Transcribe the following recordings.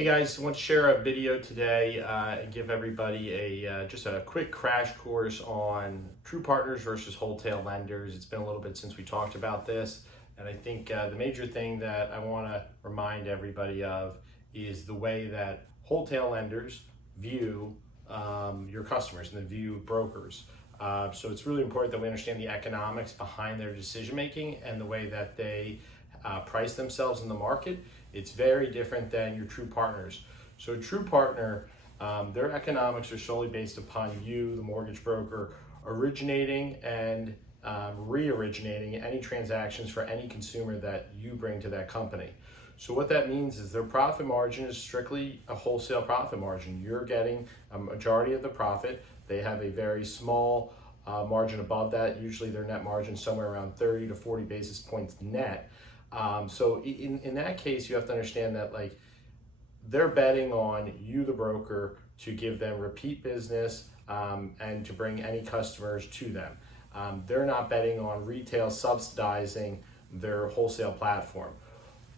Hey guys, I want to share a video today and give everybody just a quick crash course on true partners versus wholesale lenders. It's been a little bit since we talked about this, and I think the major thing that I want to remind everybody of is the way that wholesale lenders view your customers and they view brokers. So it's really important that we understand the economics behind their decision making and the way that they price themselves in the market. It's very different than your true partners. So a true partner, their economics are solely based upon you, the mortgage broker, originating and re-originating any transactions for any consumer that you bring to that company. So what that means is their profit margin is strictly a wholesale profit margin. You're getting a majority of the profit. They have a very small margin above that. Usually their net margin is somewhere around 30 to 40 basis points net. So in that case, you have to understand that they're betting on you, the broker, to give them repeat business and to bring any customers to them. They're not betting on retail subsidizing their wholesale platform.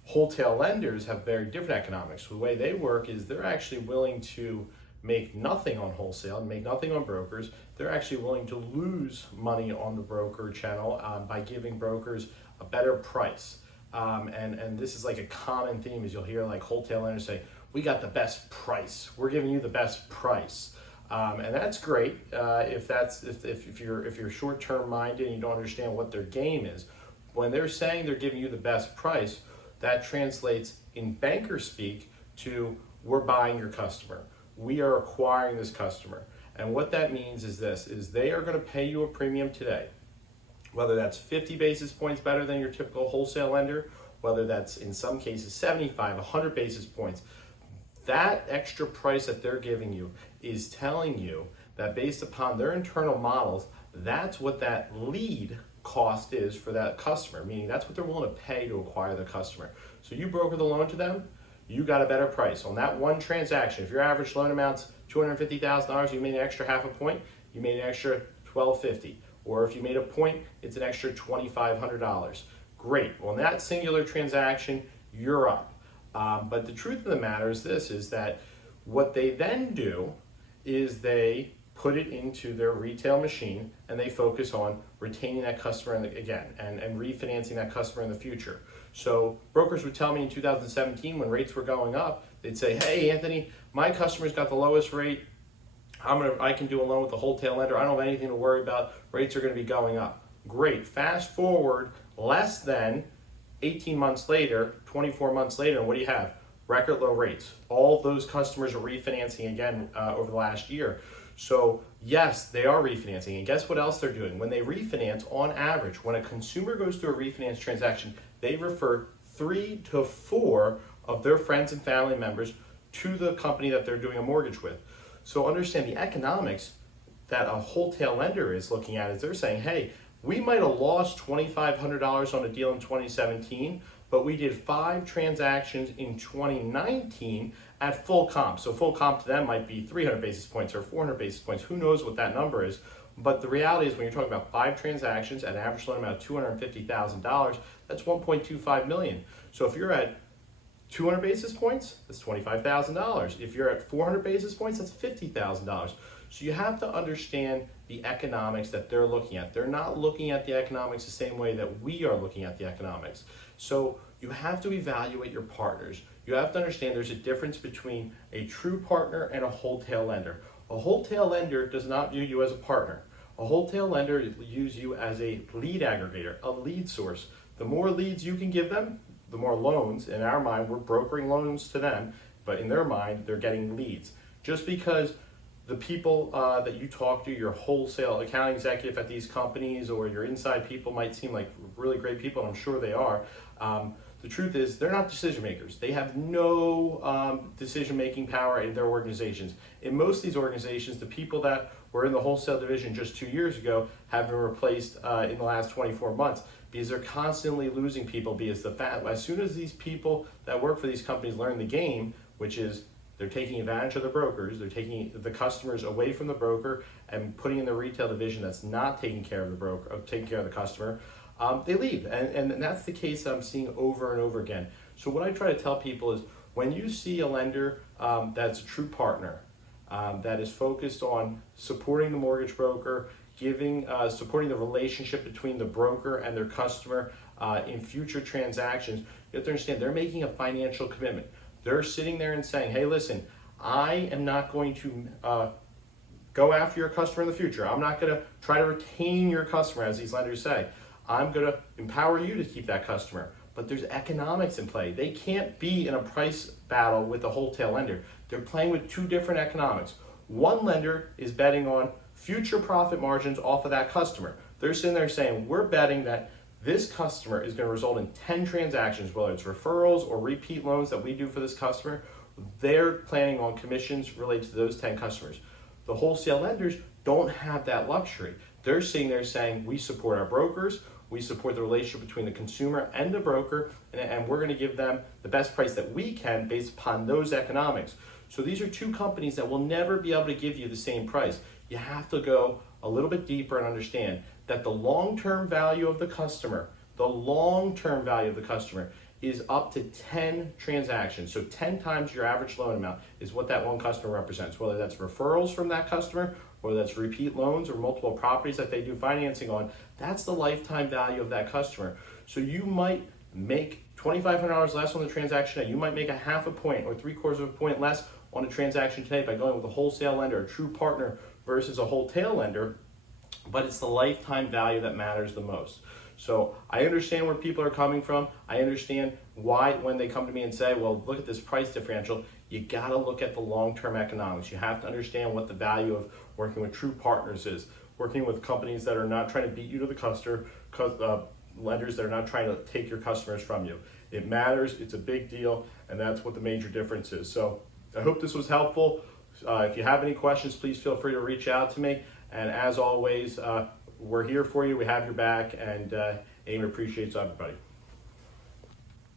Wholesale lenders have very different economics. The way they work is they're actually willing to make nothing on wholesale and make nothing on brokers. They're actually willing to lose money on the broker channel by giving brokers a better price. And this is like a common theme is you'll hear like wholesale lenders say, we got the best price. We're giving you the best price. And that's great if you're short-term minded and you don't understand what their game is. When they're saying they're giving you the best price, that translates in banker speak to we're buying your customer. We are acquiring this customer. And what that means is this, is they are going to pay you a premium today. Whether that's 50 basis points better than your typical wholesale lender, whether that's in some cases 75, 100 basis points, that extra price that they're giving you is telling you that based upon their internal models, that's what that lead cost is for that customer, meaning that's what they're willing to pay to acquire the customer. So you broker the loan to them, you got a better price. On that one transaction, if your average loan amount's $250,000, you made an extra half a point, you made an extra $1,250. Or if you made a point, it's an extra $2,500. Great. Well, in that singular transaction, you're up. But the truth of the matter is this, is that what they then do is they put it into their retail machine and they focus on retaining that customer again and refinancing that customer in the future. So brokers would tell me in 2017 when rates were going up, they'd say, hey, Anthony, my customer's got the lowest rate. I can do a loan with the wholesale lender. I don't have anything to worry about. Rates are going to be going up. Great. Fast forward less than 18 months later, 24 months later, and what do you have? Record low rates. All of those customers are refinancing again over the last year. So yes, they are refinancing. And guess what else they're doing? When they refinance, on average, when a consumer goes through a refinance transaction, they refer 3 to 4 of their friends and family members to the company that they're doing a mortgage with. So understand the economics that a wholesale lender is looking at is they're saying, hey, we might have lost $2,500 on a deal in 2017, but we did 5 transactions in 2019 at full comp. So full comp to them might be 300 basis points or 400 basis points. Who knows what that number is? But the reality is when you're talking about 5 transactions at an average loan amount of $250,000, that's $1.25 million. So if you're at 200 basis points, that's $25,000. If you're at 400 basis points, that's $50,000. So you have to understand the economics that they're looking at. They're not looking at the economics the same way that we are looking at the economics. So you have to evaluate your partners. You have to understand there's a difference between a true partner and a wholesale lender. A wholesale lender does not view you as a partner. A wholesale lender views you as a lead aggregator, a lead source. The more leads you can give them, the more loans. In our mind, we're brokering loans to them, but in their mind, they're getting leads. Just because the people that you talk to, your wholesale accounting executive at these companies or your inside people might seem like really great people, and I'm sure they are. The truth is they're not decision makers. They have no decision-making power in their organizations. In most of these organizations, the people that were in the wholesale division just 2 years ago have been replaced in the last 24 months because they're constantly losing people because as soon as these people that work for these companies learn the game, which is they're taking advantage of the brokers, they're taking the customers away from the broker and putting in the retail division that's not taking care of the broker, taking care of the customer, they leave. And that's the case that I'm seeing over and over again. So what I try to tell people is When you see a lender that's a true partner, that is focused on supporting the mortgage broker, supporting the relationship between the broker and their customer in future transactions, you have to understand they're making a financial commitment. They're sitting there and saying, hey, listen, I am not going to go after your customer in the future. I'm not going to try to retain your customer, as these lenders say. I'm going to empower you to keep that customer. But there's economics in play. They can't be in a price battle with a wholesale lender. They're playing with two different economics. One lender is betting on future profit margins off of that customer. They're sitting there saying, we're betting that this customer is going to result in 10 transactions, whether it's referrals or repeat loans that we do for this customer. They're planning on commissions related to those 10 customers. The wholesale lenders don't have that luxury. They're sitting there saying, we support our brokers, we support the relationship between the consumer and the broker, and we're going to give them the best price that we can based upon those economics. So these are two companies that will never be able to give you the same price. You have to go a little bit deeper and understand that the long-term value of the customer, is up to 10 transactions. So 10 times your average loan amount is what that one customer represents, whether that's referrals from that customer, whether that's repeat loans or multiple properties that they do financing on. That's the lifetime value of that customer. So you might make $2,500 less on the transaction today. You might make a half a point or 3/4 of a point less on a transaction today by going with a wholesale lender, a true partner versus a wholesale lender, but it's the lifetime value that matters the most. So I understand where people are coming from. I understand why when they come to me and say, well, look at this price differential, you gotta look at the long-term economics. You have to understand what the value of working with true partners is, working with companies that are not trying to beat you to the customer, lenders that are not trying to take your customers from you. It matters, it's a big deal, and that's what the major difference is. So I hope this was helpful. If you have any questions, please feel free to reach out to me. And as always, we're here for you, we have your back, and AIM appreciates everybody.